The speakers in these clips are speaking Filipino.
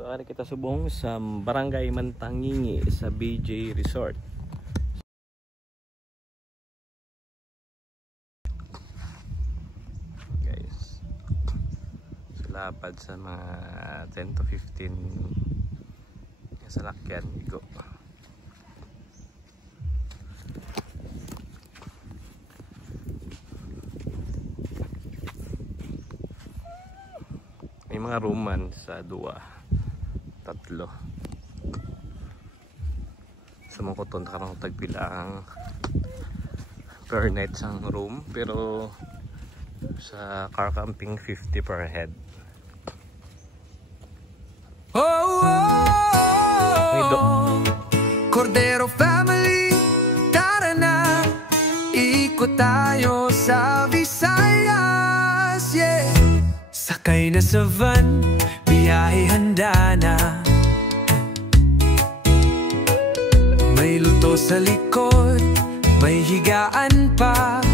So ari kita subong sa Barangay Mantangingi sa BJ Resort. Guys, lapad sa mga 10 to 15 salakyan igo. May mga rooman sa 2, 3. Sumukuton karang tagpila ang per night sang room, pero sa car camping 50 per head. Cordero family, tara na, ikot tayo sa Visayas, yeah. Sakay na sa van, biyahe handa na. May luto sa likod, may higaan pa.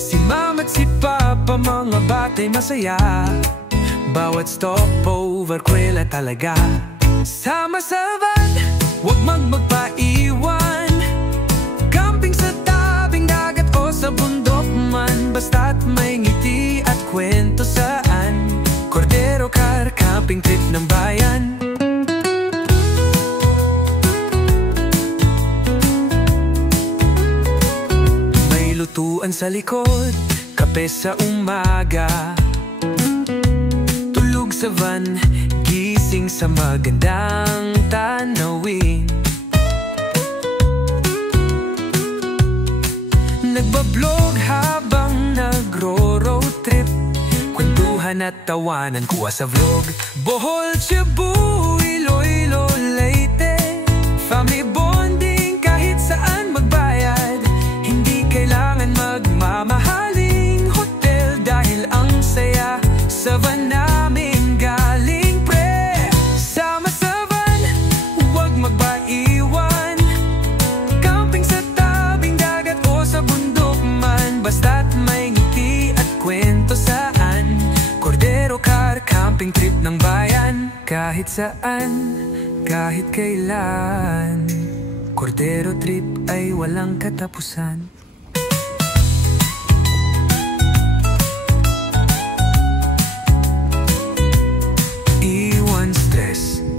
Si mama't si papa, mga batay masaya. Bawat stopover, kwela talaga. Sama sa van, huwag magpaiwan. Camping sa tabing dagat o sa bundok man, basta't may ngiti at kwento saan. Cordero Car Camping Trip ng bayan. May lutuan sa likod, kape sa umaga. Tulog sa van, gising sa magandang tanawin. Nagbablog habang nagro-road trip, kwentuhan at tawanan kuha sa vlog. Bohol, Cebu, Iloilo, Leyte, family bonding kahit saan magbayad. Hindi kailangan magmamahaling hotel dahil ang saya sa van namin galing pre. Sama sa van, huwag magpaiwan. Camping sa tabing dagat o sa bundok man, basta't may ngiti at kwento saan. Cordero Car Camping Trip ng bayan. Kahit saan, kahit kailan, Cordero Trip ay walang katapusan.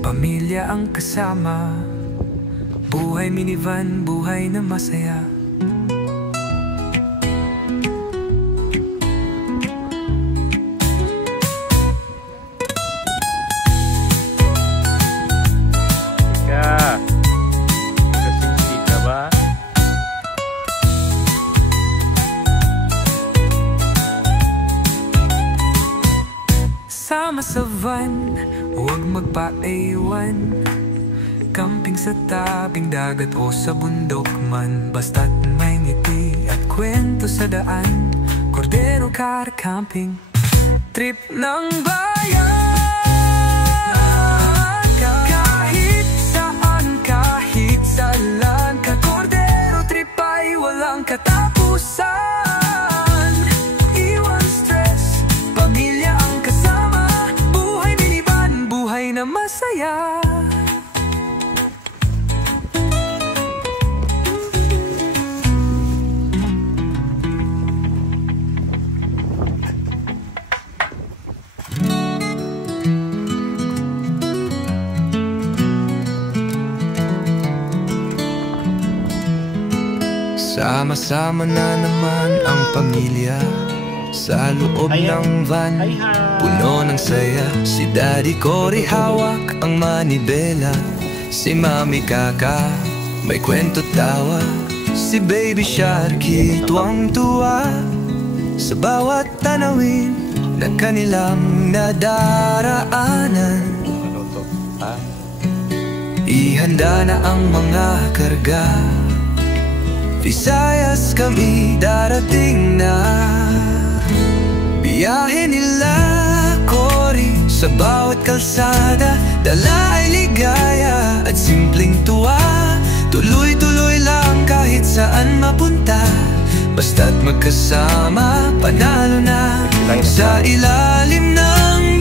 Pamilya ang kasama, buhay minivan, buhay na masaya. Ika, kasing ka ba? Sama sa van, huwag magpaiwan. Camping sa tabing dagat o sa bundok man, basta't may ngiti at kwento sa daan. Cordero Car Camping Trip ng bayan. Kahit saan, kahit saan, ka Cordero Trip ay walang katapusan. Iwan stress, pamilya ang kasama, buhay minivan, buhay na masaya. Sama-sama na naman ang pamilya sa loob ng van, puno ng saya. Si Daddy Cory hawak ang manibela, si Mami Kaka may kwento tawa, si Baby Sharky tuwang-tuwa sa bawat tanawin na kanilang nadaraanan. Ihanda na ang mga karga, Visayas kami darating na. Biyahe nila Cory sa bawat kalsada, dala ay ligaya at simpleng tuwa. Tuloy-tuloy lang kahit saan mapunta, basta't magkasama panalo na. Sa ilalim ng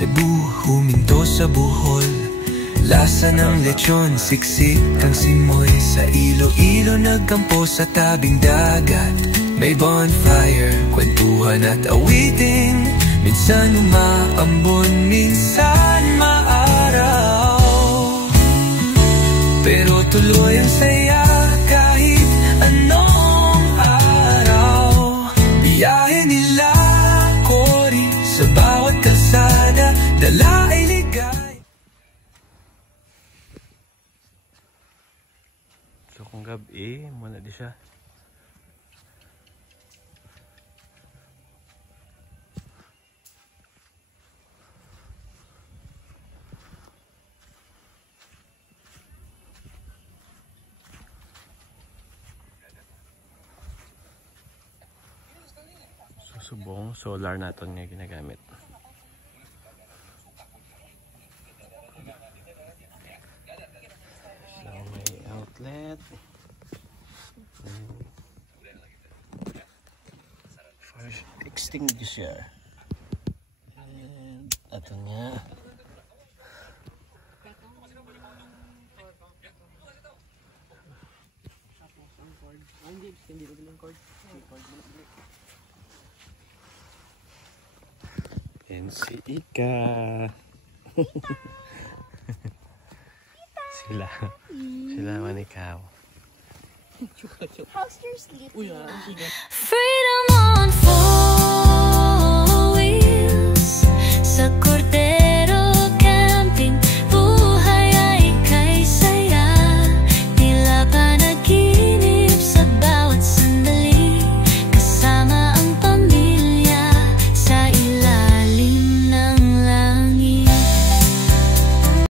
Cebu, huminto sa Bohol. Lasa ng lechon, siksik ang simoy. Sa Iloilo nagkampo sa tabing dagat. May bonfire, kwentuhan at awiting. Minsan umaambon, minsan maaraw. Pero tuloy ang saya kahit anong araw. Biyahe nila Cory sa bawat kalsada, dala ay ligay. So kung gabi, muna di siya. Subong solar natin nga ginagamit. So may outlet, fire extinguisher, and ito nga yan si Ika. sila man ikaw. How's your sleep? Freedom.